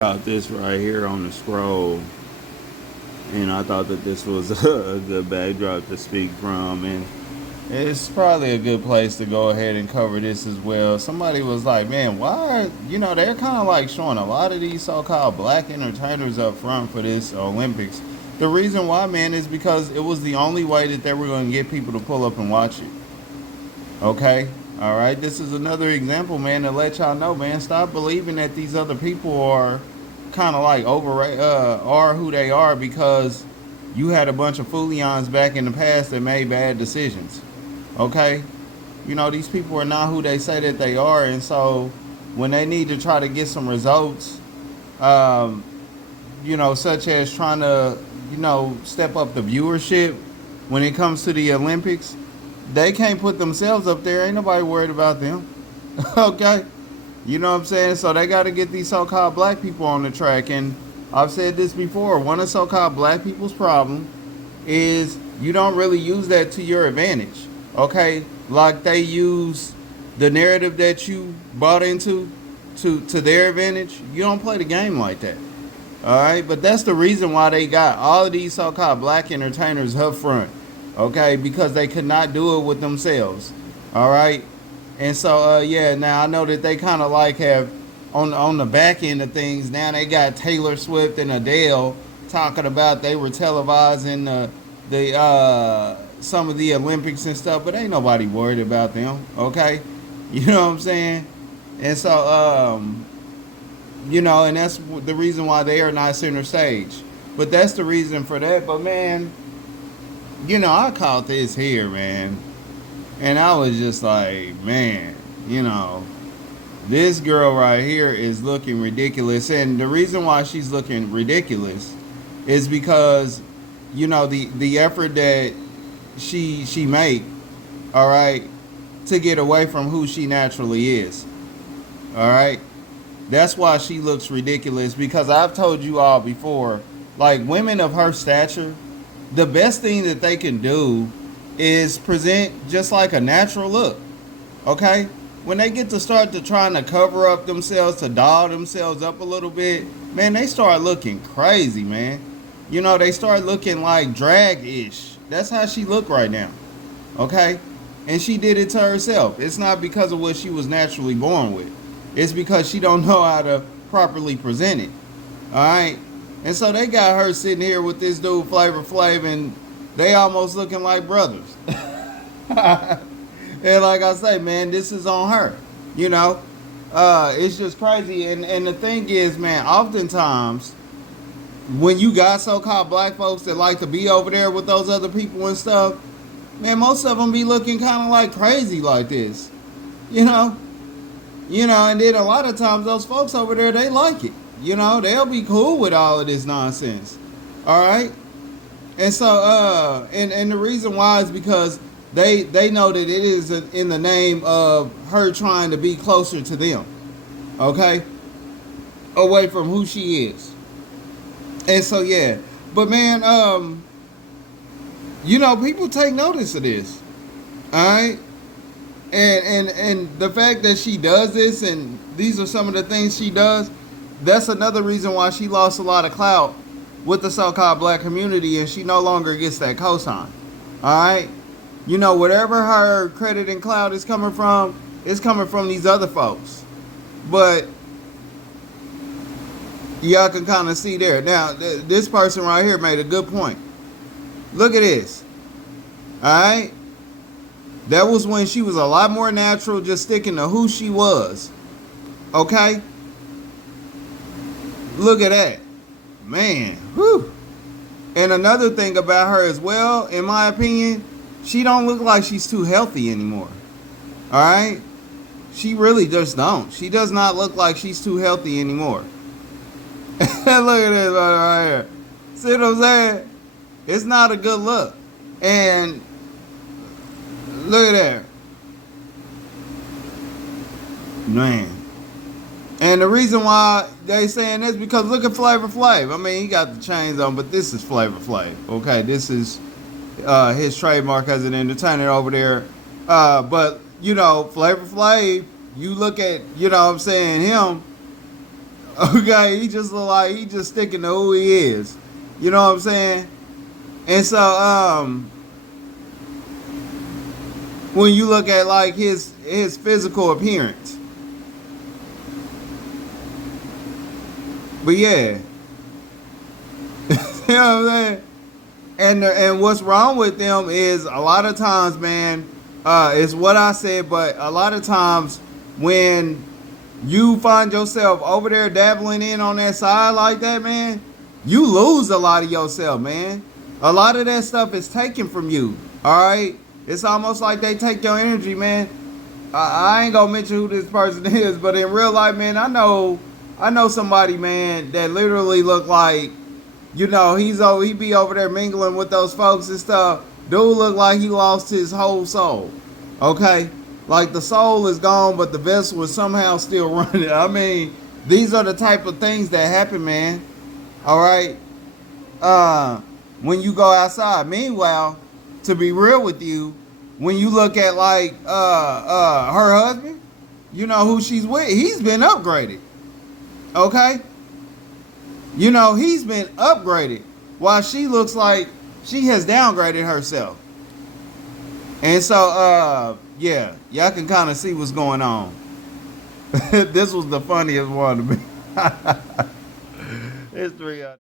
Got this right here on the scroll, and I thought that this was a good backdrop to speak from, and it's probably a good place to go ahead and cover this as well. Somebody was like, man, why are, they're kind of like showing a lot of these so-called black entertainers up front for this Olympics. The reason why, man, is because it was the only way that they were going to get people to pull up and watch it. Okay? All right? This is another example, man, to let y'all know, man, stop believing that these other people are kind of like are who they are because you had a bunch of fooleons back in the past that made bad decisions. Okay? These people are not who they say that they are, and so when they need to try to get some results, um, such as trying to, step up the viewership when it comes to the Olympics, they can't put themselves up there. Ain't nobody worried about them. Okay? You know what I'm saying? So they got to get these so-called black people on the track. And I've said this before. One of so-called black people's problem is you don't really use that to your advantage. Okay? Like they use the narrative that you bought into to their advantage. You don't play the game like that. All right? But that's the reason why they got all of these so-called black entertainers up front. Okay? Because they could not do it with themselves. All right? And so, yeah, now I know that they kind of like have, on the back end of things, now they got Taylor Swift and Adele talking about they were televising some of the Olympics and stuff, but ain't nobody worried about them, okay? You know what I'm saying? And so, and that's the reason why they are not center stage. But that's the reason for that. But, man, I caught this here, man. And I was just like, man, this girl right here is looking ridiculous. And the reason why she's looking ridiculous is because, the effort that she make, all right, to get away from who she naturally is. All right? That's why she looks ridiculous, because I've told you all before, like women of her stature, the best thing that they can do is present just like a natural look. Okay? When they get to start to trying to cover up themselves, to doll themselves up a little bit, man, they start looking crazy, man. They start looking like drag-ish. That's how she look right now. Okay? And she did it to herself. It's not because of what she was naturally born with. It's because she don't know how to properly present it. Alright? And so they got her sitting here with this dude, Flavor Flav, and they almost looking like brothers. And like I say, man, this is on her. It's just crazy. And the thing is, man, oftentimes when you got so-called black folks that like to be over there with those other people and stuff, man, most of them be looking kind of like crazy like this. And then a lot of times those folks over there, they like it. They'll be cool with all of this nonsense. All right? And so, and the reason why is because they know that it is in the name of her trying to be closer to them. Okay? Away from who she is. And so, yeah. But, man, people take notice of this. All right? And the fact that she does this, and these are some of the things she does, that's another reason why she lost a lot of clout with the so-called black community, and she no longer gets that cosign. Alright? Whatever her credit and clout is coming from, it's coming from these other folks. But y'all can kind of see there. Now, this person right here made a good point. Look at this. Alright? That was when she was a lot more natural, just sticking to who she was. Okay? Look at that. Man, whew. And another thing about her as well, in my opinion, she don't look like she's too healthy anymore. Alright? She really just don't. She does not look like she's too healthy anymore. Look at this right here. See what I'm saying? It's not a good look. And look at that. Man. And the reason why they saying this, because look at Flavor Flav. I mean, he got the chains on, but this is Flavor Flav. Okay, this is his trademark as an entertainer over there. But, Flavor Flav, you look at, him, Okay, he just look like he just sticking to who he is. You know what I'm saying? And so, when you look at like his physical appearance, but yeah, you know what I'm saying? And what's wrong with them is a lot of times, man, is what I said, but a lot of times when you find yourself over there dabbling in on that side like that, man, you lose a lot of yourself, man. A lot of that stuff is taken from you. All right, it's almost like they take your energy, man. I ain't gonna mention who this person is, but in real life, man, I know somebody, man, that literally look like, you know, he be over there mingling with those folks and stuff. Dude look like he lost his whole soul. Okay? Like the soul is gone, but the vessel is somehow still running. I mean, these are the type of things that happen, man. All right? When you go outside. Meanwhile, to be real with you, when you look at like her husband, you know who she's with, he's been upgraded. Okay? You know, he's been upgraded while she looks like she has downgraded herself. And so, yeah, y'all can kind of see what's going on. This was the funniest one to me. It's 3 out.